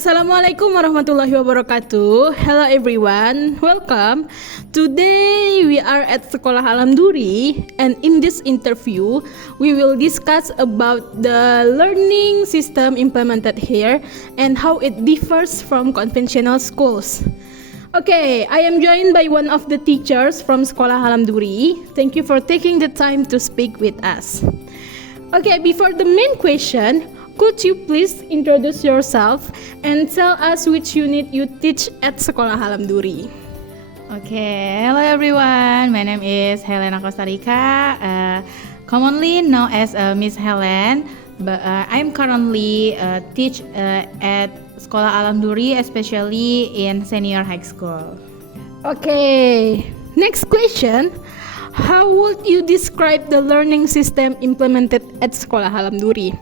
Assalamualaikum warahmatullahi wabarakatuh. Hello everyone, welcome. Today we are at Sekolah Alam Duri, and in this interview we will discuss about the learning system implemented here and how it differs from conventional schools. Okay, I am joined by one of the teachers from Sekolah Alam Duri. Thank you for taking the time to speak with us. Okay, before the main question, could you please introduce yourself and tell us which unit you teach at Sekolah Alam Duri? Okay, hello everyone. My name is Helena Kostarika, commonly known as Miss Helen. But I'm currently teach at Sekolah Alam Duri, especially in senior high school. Okay, next question. How would you describe the learning system implemented at Sekolah Alam Duri?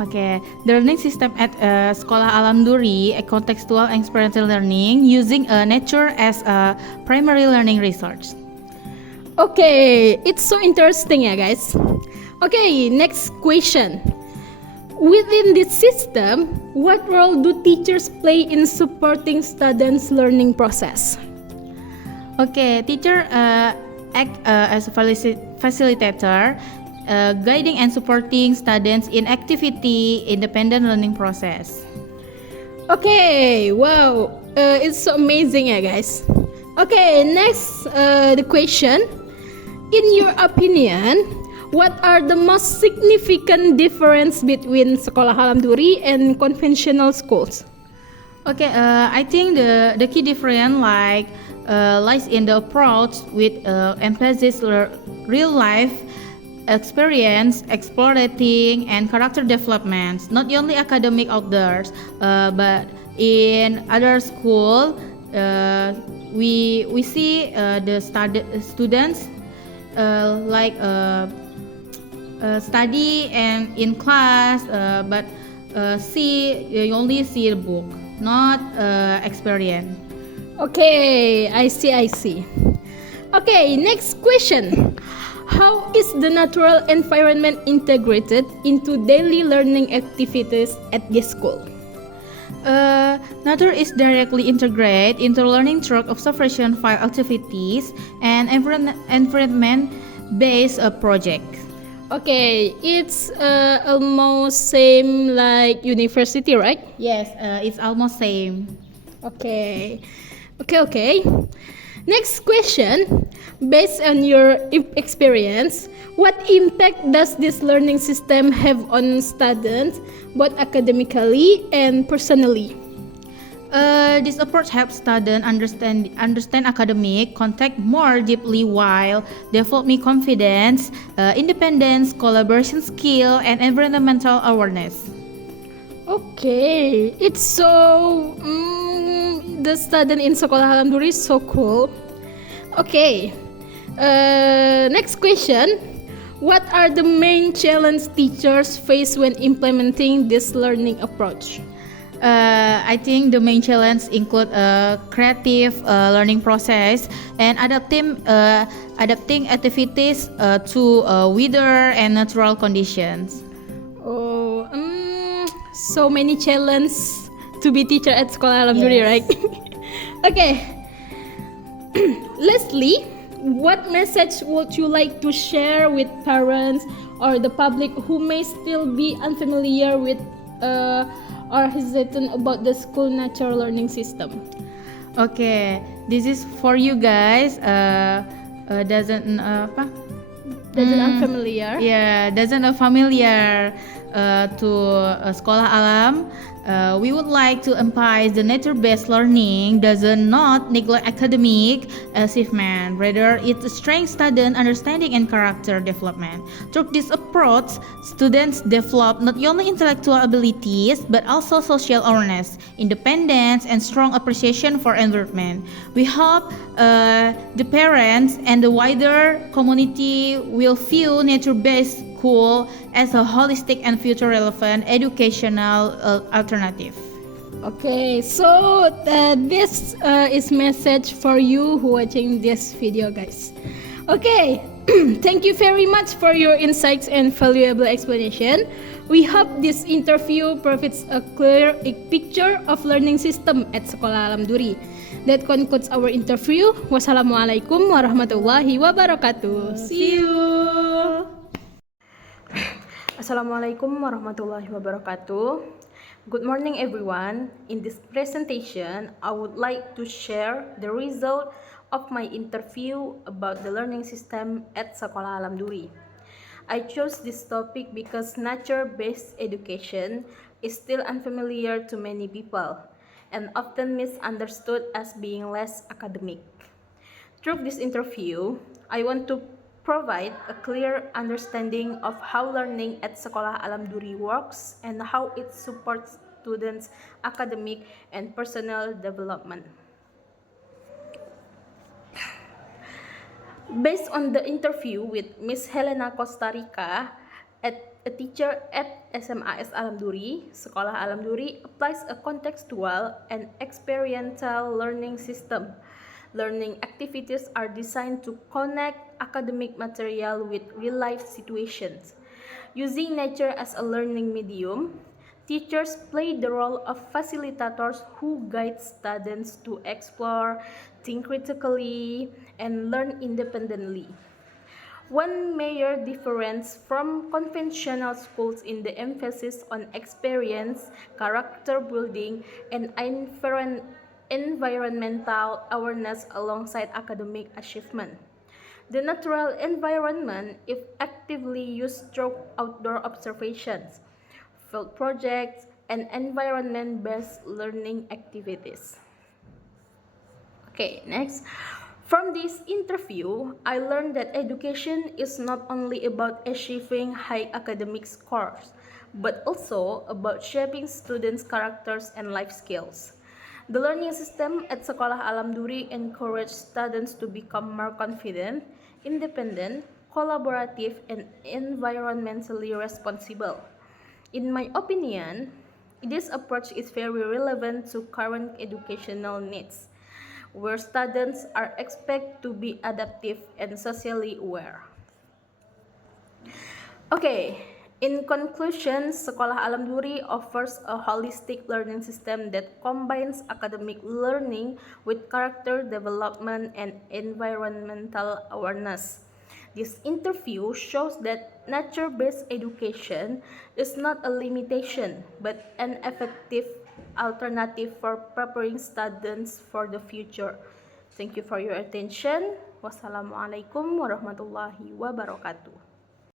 Okay, the learning system at Sekolah Alam Duri, a contextual experiential learning using nature as a primary learning resource. Okay, it's so interesting ya guys. Okay, next question. Within this system, what role do teachers play in supporting students' learning process? Okay, teacher act as a facilitator, guiding and supporting students in activity independent learning process. Okay, wow, it's so amazing ya guys. Okay, next the question. In your opinion, what are the most significant difference between Sekolah Alam Duri and conventional schools? Okay, I think the key difference lies in the approach with emphasis real life experience, explorating, and character developments. Not only academic outdoors, but in other school, we see the students study and in class, but you only see the book, not experience. Okay, I see. Okay, next question. How is the natural environment integrated into daily learning activities at this school? Nature is directly integrated into learning through observation file activities and environment-based projects. Okay, it's almost same like university, right? Yes, it's almost same. Okay. Next question. Based on your experience, what impact does this learning system have on students, both academically and personally? This approach helps students understand academic content more deeply while developing confidence, independence, collaboration skill, and environmental awareness. Okay, it's so the student in Sekolah Alam Duri is so cool. Okay, next question. What are the main challenges teachers face when implementing this learning approach? I think the main challenge include a creative learning process and adapting activities to weather and natural conditions. Oh, so many challenges to be teacher at Sekolah Alam Duri, Yes. right? Okay. Lastly, what message would you like to share with parents or the public who may still be unfamiliar with or hesitant about the school natural learning system? Okay, this is for you guys. Doesn't Unfamiliar? doesn't familiar to Sekolah Alam. We would like to emphasize the nature-based learning does not neglect academic achievement. Rather, it strengthens student understanding and character development. Through this approach, students develop not only intellectual abilities but also social awareness, independence, and strong appreciation for environment. We hope the parents and the wider community will view nature-based school as a holistic and future-relevant educational alternative. Okay, so this is message for you who watching this video, guys. Okay, Thank you very much for your insights and valuable explanation. We hope this interview provides a clear picture of learning system at Sekolah Alam Duri. That concludes our interview. Wassalamualaikum warahmatullahi wabarakatuh. See you. Assalamualaikum warahmatullahi wabarakatuh. Good morning everyone. In this presentation, I would like to share the result of my interview about the learning system at Sekolah Alam Duri. I chose this topic because nature-based education is still unfamiliar to many people and often misunderstood as being less academic. Through this interview, I want to provide a clear understanding of how learning at Sekolah Alam Duri works and how it supports students' academic and personal development. Based on the interview with Miss Helena Costa Rica, a teacher at SMAS Alam Duri, Sekolah Alam Duri applies a contextual and experiential learning system. Learning activities are designed to connect academic material with real-life situations. Using nature as a learning medium, teachers play the role of facilitators who guide students to explore, think critically, and learn independently. One major difference from conventional schools is the emphasis on experience, character building, and environmental awareness alongside academic achievement. The natural environment is actively used through outdoor observations, field projects, and environment-based learning activities. Okay, next. From this interview, I learned that education is not only about achieving high academic scores, but also about shaping students' characters and life skills. The learning system at Sekolah Alam Duri encourages students to become more confident, independent, collaborative, and environmentally responsible. In my opinion, this approach is very relevant to current educational needs, where students are expected to be adaptive and socially aware. Okay, in conclusion, Sekolah Alam Duri offers a holistic learning system that combines academic learning with character development and environmental awareness. This interview shows that nature-based education is not a limitation, but an effective alternative for preparing students for the future. Thank you for your attention. Wassalamualaikum warahmatullahi wabarakatuh.